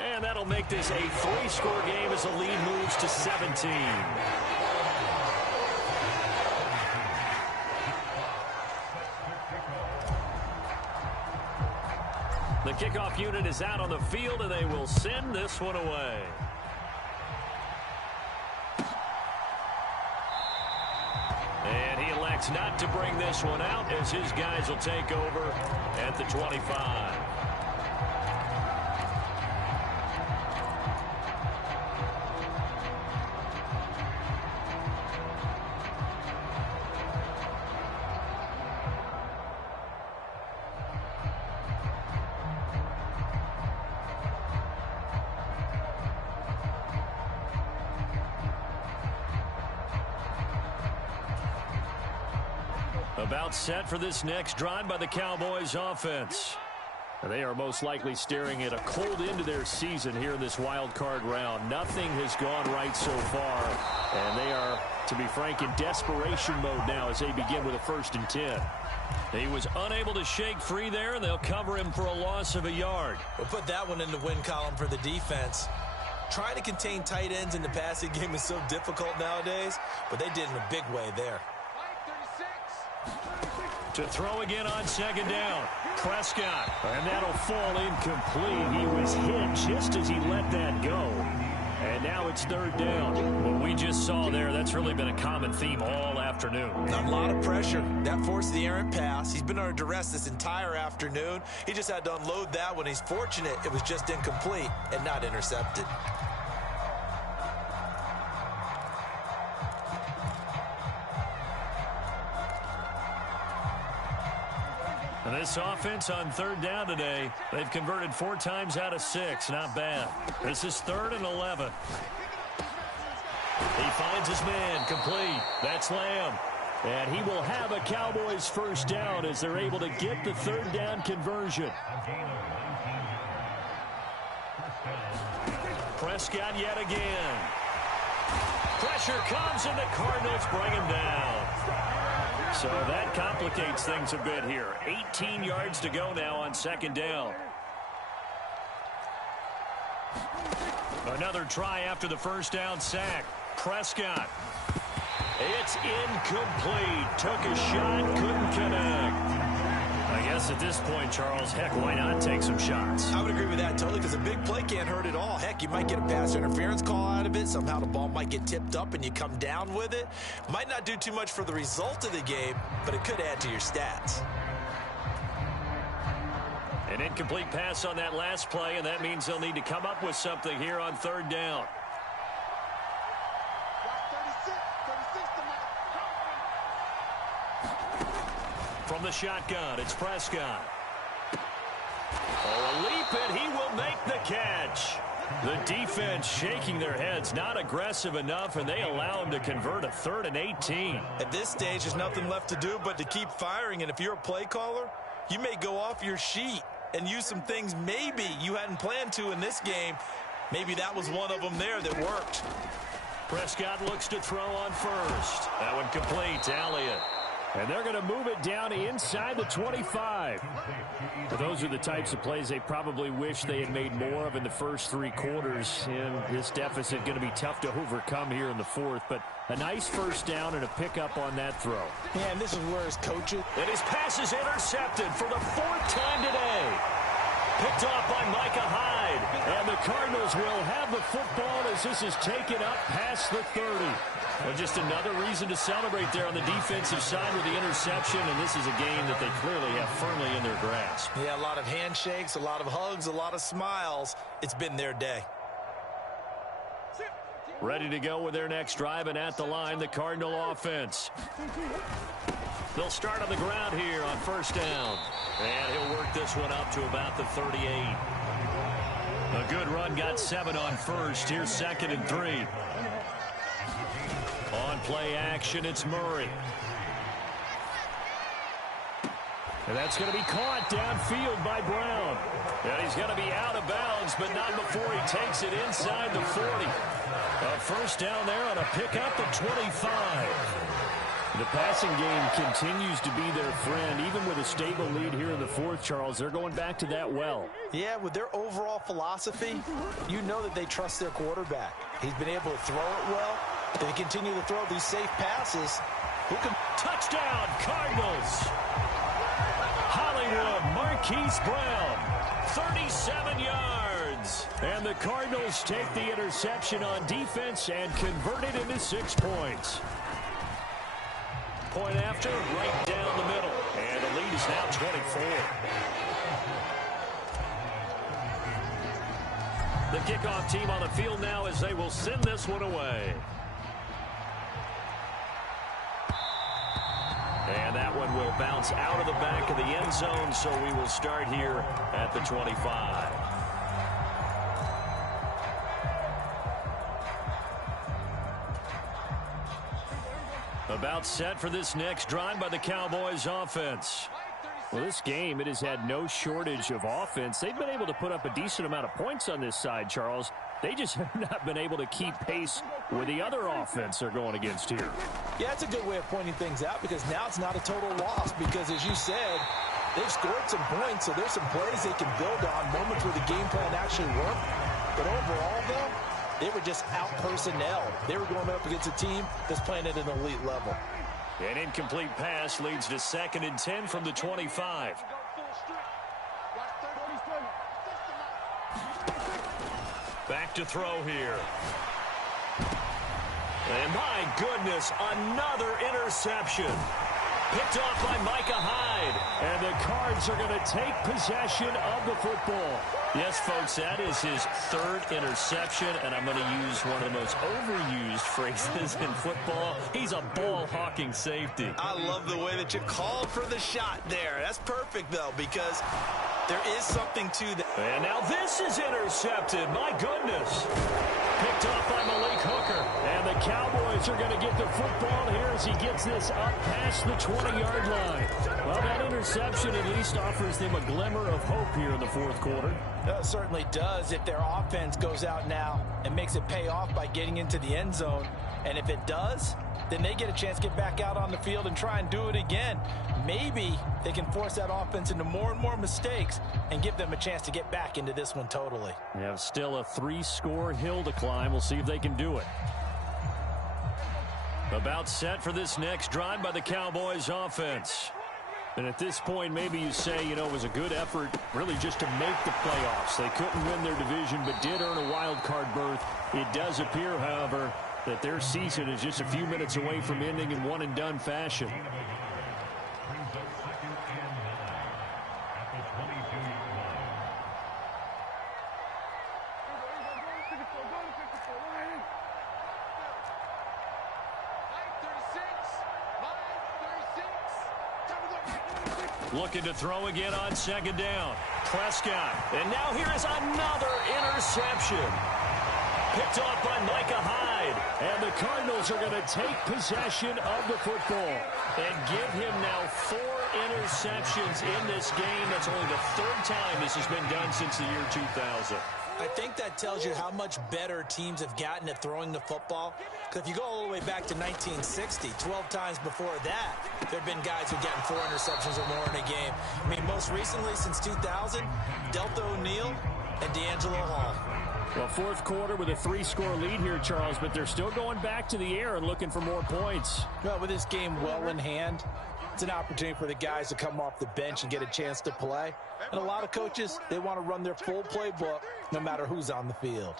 And that'll make this a 3-score game as the lead moves to 17. The kickoff unit is out on the field, and they will send this one away. And he elects not to bring this one out as his guys will take over at the 25. About set for this next drive by the Cowboys offense. They are most likely staring at a cold end to their season here in this wild card round. Nothing has gone right so far, and they are, to be frank, in desperation mode now as they begin with a 1st and 10. He was unable to shake free there, and they'll cover him for a loss of a yard. We'll put that one in the win column for the defense. Trying to contain tight ends in the passing game is so difficult nowadays, but they did in a big way there. To throw again on 2nd down. Prescott. And that'll fall incomplete. He was hit just as he let that go. And now it's 3rd down. What we just saw there, that's really been a common theme all afternoon. A lot of pressure. That forced the errant pass. He's been under duress this entire afternoon. He just had to unload that one. He's fortunate it was just incomplete and not intercepted. And this offense on 3rd down today, they've converted 4 times out of 6. Not bad. This is 3rd and 11. He finds his man complete. That's Lamb. And he will have a Cowboys 1st down as they're able to get the 3rd down conversion. Prescott yet again. Pressure comes and the Cardinals bring him down. So that complicates things a bit here. 18 yards to go now on 2nd down. Another try after the 1st down sack. Prescott. It's incomplete. Took a shot, couldn't connect. I guess at this point, Charles, heck, why not take some shots? I would agree with that totally because a big play can't hurt at all. Heck, you might get a pass interference call out of it. Somehow the ball might get tipped up and you come down with it. Might not do too much for the result of the game, but it could add to your stats. An incomplete pass on that last play, and that means they'll need to come up with something here on 3rd down. From the shotgun, it's Prescott. Oh, a leap, and he will make the catch. The defense shaking their heads, not aggressive enough, and they allow him to convert a 3rd and 18. At this stage, there's nothing left to do but to keep firing, and if you're a play caller, you may go off your sheet and use some things maybe you hadn't planned to in this game. Maybe that was one of them there that worked. Prescott looks to throw on 1st. That one complete to Elliott. And they're going to move it down inside the 25. But those are the types of plays they probably wish they had made more of in the first 3 quarters. And this deficit going to be tough to overcome here in the 4th. But a nice 1st down and a pickup on that throw. Yeah, and this is where his coaches... And his pass is intercepted for the 4th time today. Picked off by Micah Hyde. And the Cardinals will have the football as this is taken up past the 30. Well, just another reason to celebrate there on the defensive side with the interception, and this is a game that they clearly have firmly in their grasp. Yeah, a lot of handshakes, a lot of hugs, a lot of smiles. It's been their day. Ready to go with their next drive, and at the line, the Cardinal offense. They'll start on the ground here on 1st down. And he'll work this one up to about the 38. A good run, got 7 on 1st. Here's 2nd and 3. On play action, it's Murray. And that's going to be caught downfield by Brown. And he's going to be out of bounds, but not before he takes it inside the 40. A 1st down there on a pickup of 25. The passing game continues to be their friend. Even with a stable lead here in the 4th, Charles, they're going back to that well. Yeah, with their overall philosophy, you know that they trust their quarterback. He's been able to throw it well. They continue to throw these safe passes. Who can... Touchdown, Cardinals! Hollywood Marquise Brown. 7 yards. And the Cardinals take the interception on defense and convert it into 6 points. Point after, right down the middle. And the lead is now 24. The kickoff team on the field now as they will send this one away. And that one will bounce out of the back of the end zone, so we will start here at the 25. About set for this next drive by the Cowboys offense. Well, this game, it has had no shortage of offense. They've been able to put up a decent amount of points on this side, Charles. They just have not been able to keep pace with the other offense they're going against here. Yeah, it's a good way of pointing things out because now it's not a total loss because, as you said, they've scored some points, so there's some plays they can build on, moments where the game plan actually worked. But overall, though, they were just out-personnel. They were going up against a team that's playing at an elite level. An incomplete pass leads to 2nd and 10 from the 25. Back to throw here. And my goodness, another interception. Picked off by Micah Hyde. And the Cards are going to take possession of the football. Yes, folks, that is his 3rd interception, and I'm going to use one of the most overused phrases in football. He's a ball-hawking safety. I love the way that you called for the shot there. That's perfect, though, because there is something to that. And now this is intercepted. My goodness. Picked off by Malik Hooker. And the Cowboys are going to get the football here as he gets this up past the 20-yard line. Well, that interception at least offers them a glimmer of hope here in the 4th quarter. It certainly does if their offense goes out now and makes it pay off by getting into the end zone. And if it does, then they get a chance to get back out on the field and try and do it again. Maybe they can force that offense into more and more mistakes and give them a chance to get back into this one totally. They have still a 3-score hill to climb. We'll see if they can do it. About set for this next drive by the Cowboys offense. And at this point, maybe you say, you know, it was a good effort really just to make the playoffs. They couldn't win their division but did earn a wild card berth. It does appear, however, that their season is just a few minutes away from ending in one-and-done fashion. Looking to throw again on 2nd down. Prescott. And now here is another interception. Picked off by Micah Hyde. And the Cardinals are going to take possession of the football. And give him now 4 interceptions in this game. That's only the 3rd time this has been done since the year 2000. I think that tells you how much better teams have gotten at throwing the football. Because if you go all the way back to 1960, 12 times before that, there have been guys who are getting 4 interceptions or more in a game. I mean, most recently, since 2000, Delta O'Neal and D'Angelo Hall. Well, 4th quarter with a 3-score lead here, Charles, but they're still going back to the air and looking for more points. Well, with this game well in hand, it's an opportunity for the guys to come off the bench and get a chance to play. And a lot of coaches, they want to run their full playbook no matter who's on the field.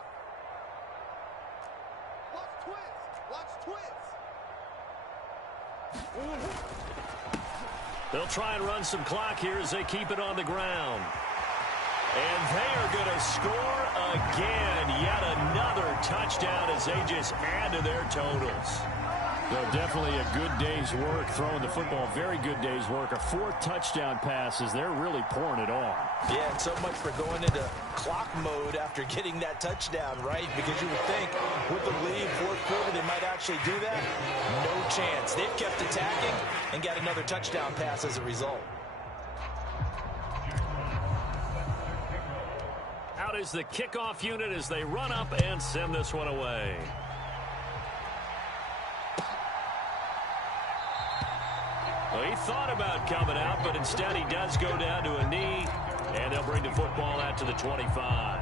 They'll try and run some clock here as they keep it on the ground. And they are going to score again. Yet another touchdown as they just add to their totals. So definitely a good day's work throwing the football. Very good day's work. A 4th touchdown pass as they're really pouring it on. Yeah, and so much for going into clock mode after getting that touchdown, right? Because you would think with the lead, 4th quarter, they might actually do that. No chance. They've kept attacking and got another touchdown pass as a result. Out is the kickoff unit as they run up and send this one away. Well, he thought about coming out, but instead he does go down to a knee, and they'll bring the football out to the 25.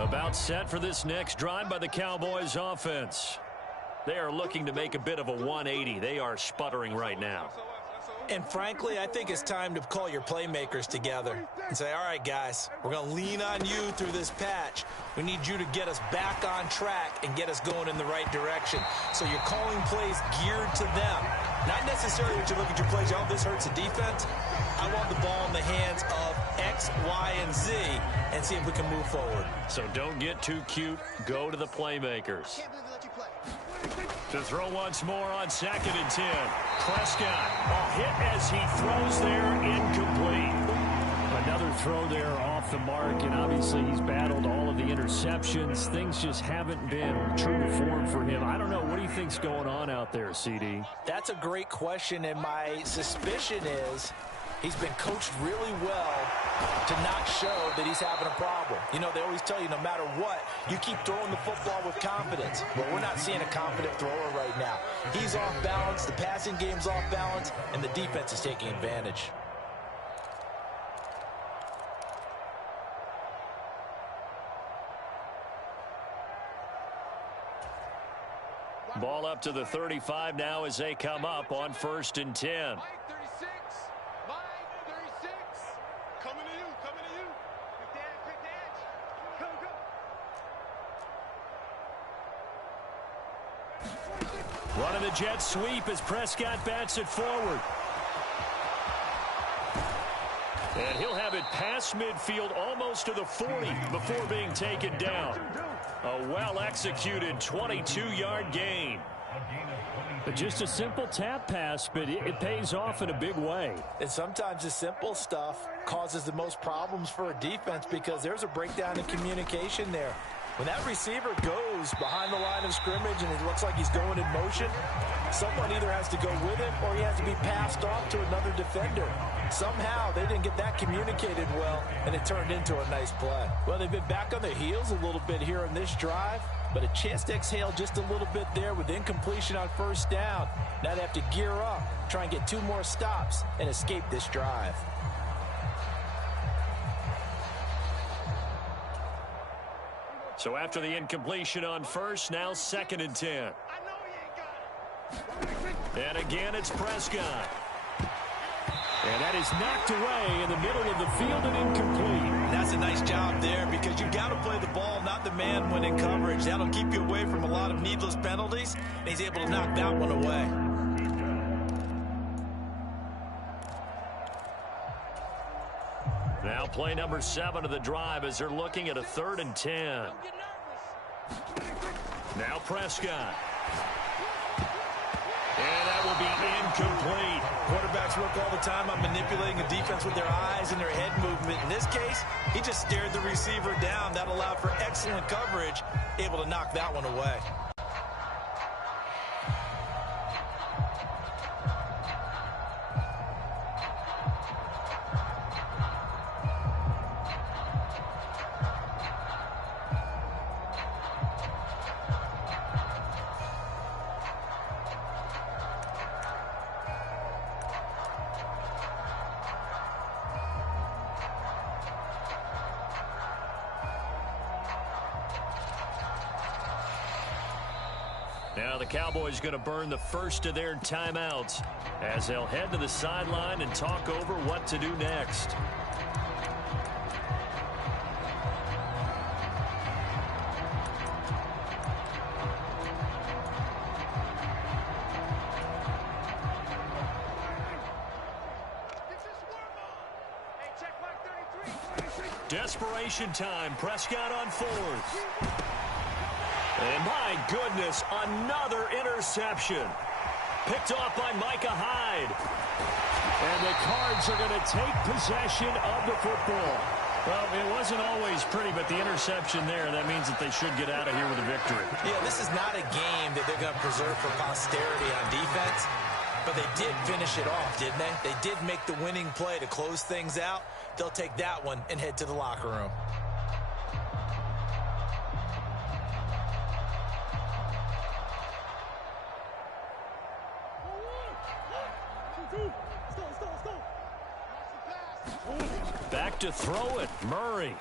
About set for this next drive by the Cowboys offense. They are looking to make a bit of a 180. They are sputtering right now. And frankly, I think it's time to call your playmakers together and say, all right, guys, we're going to lean on you through this patch. We need you to get us back on track and get us going in the right direction. So you're calling plays geared to them. Not necessarily that you look at your plays, oh, this hurts the defense. I want the ball in the hands of X, Y, and Z and see if we can move forward. So don't get too cute. Go to the playmakers. To throw once more on 2nd and 10. Prescott, a hit as he throws there, incomplete. Another throw there off the mark, and obviously he's battled all of the interceptions. Things just haven't been true to form for him. I don't know. What do you think's going on out there, CD? That's a great question, and my suspicion is he's been coached really well to not show that he's having a problem. You know, they always tell you no matter what, you keep throwing the football with confidence. But we're not seeing a confident thrower right now. He's off balance, the passing game's off balance, and the defense is taking advantage. Ball up to the 35 now as they come up on 1st and 10. Mike 36. Mike 36. Coming to you. Coming to you. Quick dash. Go, go. Running the jet sweep as Prescott bats it forward. And he'll have it past midfield almost to the 40 before being taken down. A well-executed 22-yard gain. But just a simple tap pass, but it pays off in a big way. And sometimes the simple stuff causes the most problems for a defense because there's a breakdown in communication there. When that receiver goes behind the line of scrimmage and it looks like he's going in motion, someone either has to go with him or he has to be passed off to another defender. Somehow they didn't get that communicated well, and it turned into a nice play. Well, they've been back on their heels a little bit here in this drive, but a chance to exhale just a little bit there with incompletion on 1st down. Now they have to gear up, try and get 2 more stops, and escape this drive. So after the incompletion on 1st, now 2nd and 10. And again, it's Prescott. And that is knocked away in the middle of the field and incomplete. That's a nice job there because you've got to play the ball, not the man when in coverage. That'll keep you away from a lot of needless penalties, and he's able to knock that one away. Now play number 7 of the drive as they're looking at a 3rd and 10. Now Prescott. And that will be incomplete. Quarterbacks work all the time on manipulating a defense with their eyes and their head movement. In this case, he just stared the receiver down. That allowed for excellent coverage, able to knock that one away. Now the Cowboys going to burn the first of their timeouts as they'll head to the sideline and talk over what to do next. Desperation time. Prescott on 4th. And my goodness, another interception. Picked off by Micah Hyde. And the Cards are going to take possession of the football. Well, it wasn't always pretty, but the interception there, that means that they should get out of here with a victory. Yeah, this is not a game that they're going to preserve for posterity on defense. But they did finish it off, didn't they? They did make the winning play to close things out. They'll take that one and head to the locker room. Back to throw it, Murray.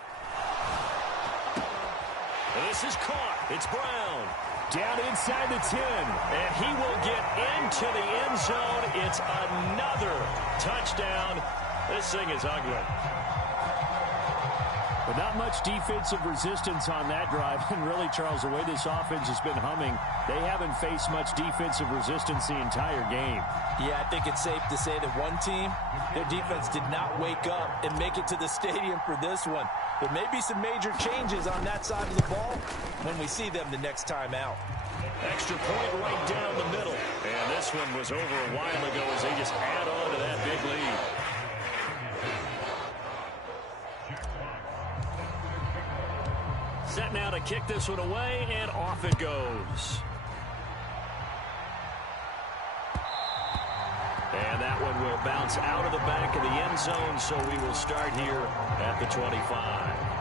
This is caught. It's Brown. Down inside the 10. And he will get into the end zone. It's another touchdown. This thing is ugly. But not much defensive resistance on that drive. And really, Charles, the way this offense has been humming, they haven't faced much defensive resistance the entire game. Yeah, I think it's safe to say that one team, their defense did not wake up and make it to the stadium for this one. There may be some major changes on that side of the ball when we see them the next time out. Extra point right down the middle. And this one was over a while ago as they just add on to that big lead. Set now to kick this one away, and off it goes. And that one will bounce out of the back of the end zone, so we will start here at the 25.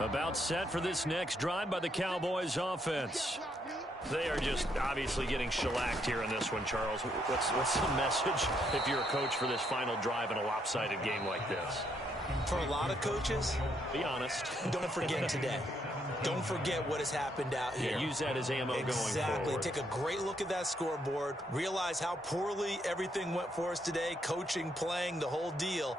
About set for this next drive by the Cowboys offense. They are just obviously getting shellacked here in this one, Charles. What's the message if you're a coach for this final drive in a lopsided game like this? For a lot of coaches, be honest. Don't forget today. Don't forget what has happened out here. Yeah, use that as ammo going forward. Exactly. Take a great look at that scoreboard. Realize how poorly everything went for us today. Coaching, playing, the whole deal.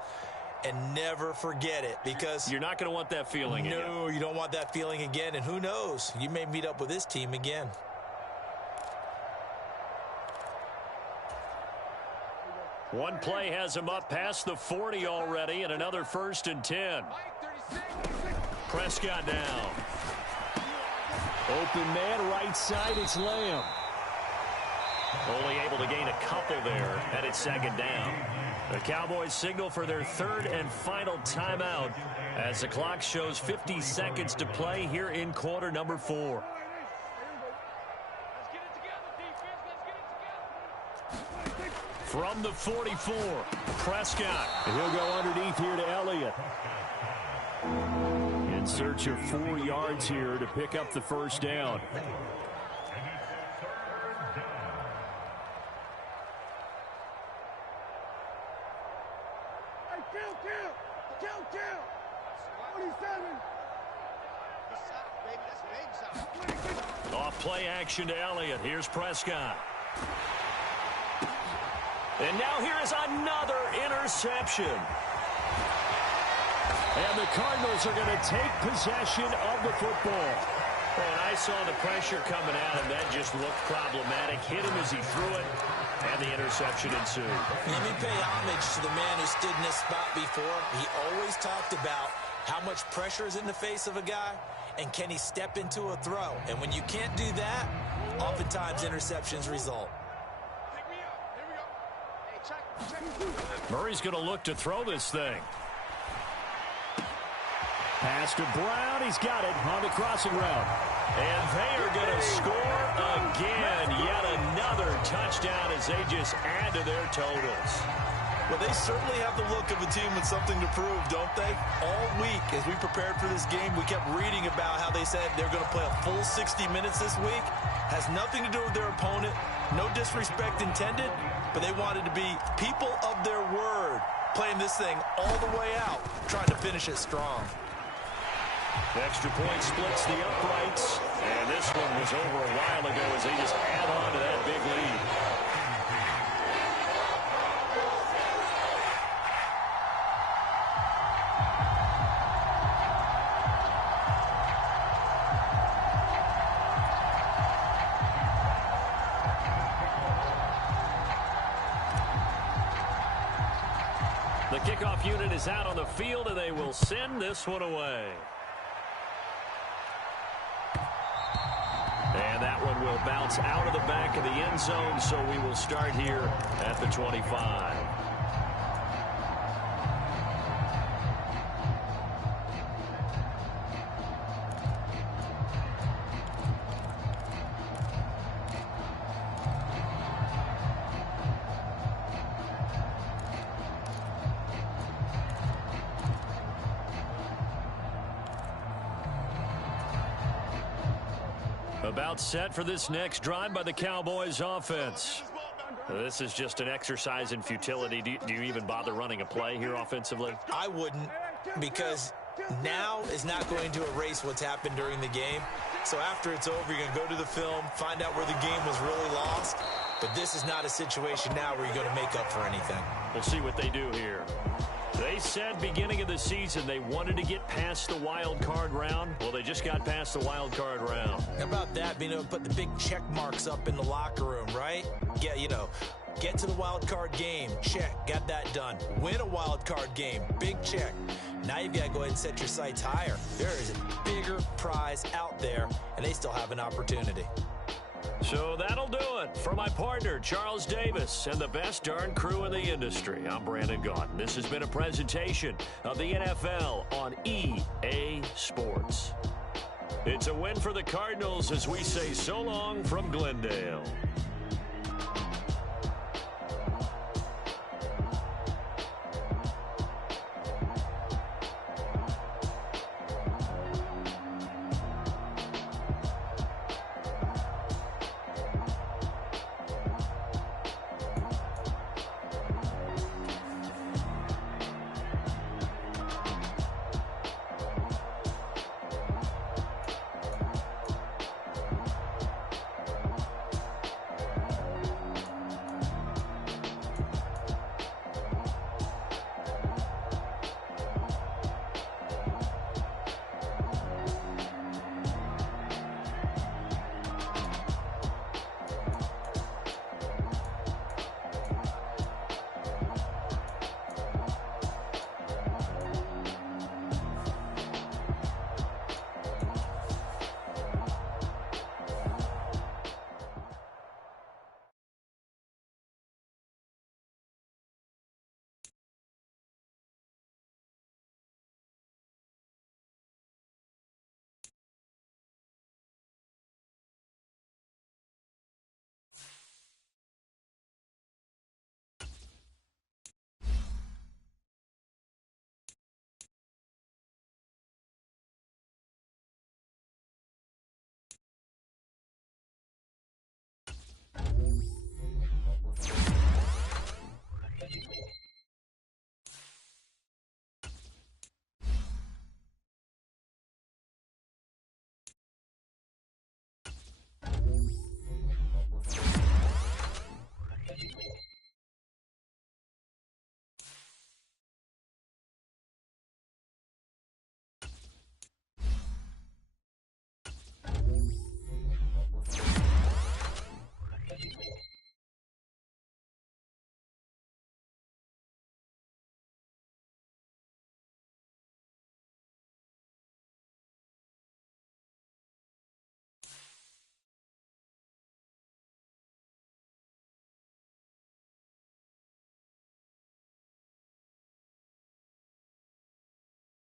And never forget it, because you're not going to want that feeling again. No, you don't want that feeling again. And who knows? You may meet up with this team again. One play has him up past the 40 already, and another 1st and 10. Prescott down. Open man, right side, it's Lamb. Only able to gain a couple there, and it's 2nd down. The Cowboys signal for their 3rd and final timeout as the clock shows 50 seconds to play here in quarter number 4. From the 44, Prescott. He'll go underneath here to Elliott. In search of 4 yards here to pick up the 1st down. Off play action to Elliott. Here's Prescott. And now here is another interception. And the Cardinals are going to take possession of the football. And I saw the pressure coming at him. That just looked problematic. Hit him as he threw it, and the interception ensued. Let me pay homage to the man who stood in this spot before. He always talked about how much pressure is in the face of a guy, and can he step into a throw. And when you can't do that, oftentimes interceptions result. Murray's going to look to throw this thing. Pass to Brown. He's got it on the crossing route. And they are going to score again. Yet another touchdown as they just add to their totals. Well, they certainly have the look of a team with something to prove, don't they? All week, as we prepared for this game, we kept reading about how they said they're going to play a full 60 minutes this week. Has nothing to do with their opponent. No disrespect intended, but they wanted to be people of their word, playing this thing all the way out, trying to finish it strong. The extra point splits the uprights, and this one was over a while ago as they just add on to that big lead. The kickoff unit is out on the field, and they will send this one away. And that one will bounce out of the back of the end zone, so we will start here at the 25. About set for this next drive by the Cowboys offense. This is just an exercise in futility. Do you even bother running a play here offensively? I wouldn't, because now is not going to erase what's happened during the game. So after it's over, you're going to go to the film, find out where the game was really lost. But this is not a situation now where you're going to make up for anything. We'll see what they do here. They said beginning of the season they wanted to get past the wild card round. Well, they just got past the wild card round. How about that, being able to put the big check marks up in the locker room, right? Get to the wild card game. Check. Got that done. Win a wild card game. Big check. Now you've got to go ahead and set your sights higher. There is a bigger prize out there, and they still have an opportunity. So that'll do it. For my partner, Charles Davis, and the best darn crew in the industry, I'm Brandon Gaudin. This has been a presentation of the NFL on EA Sports. It's a win for the Cardinals as we say so long from Glendale.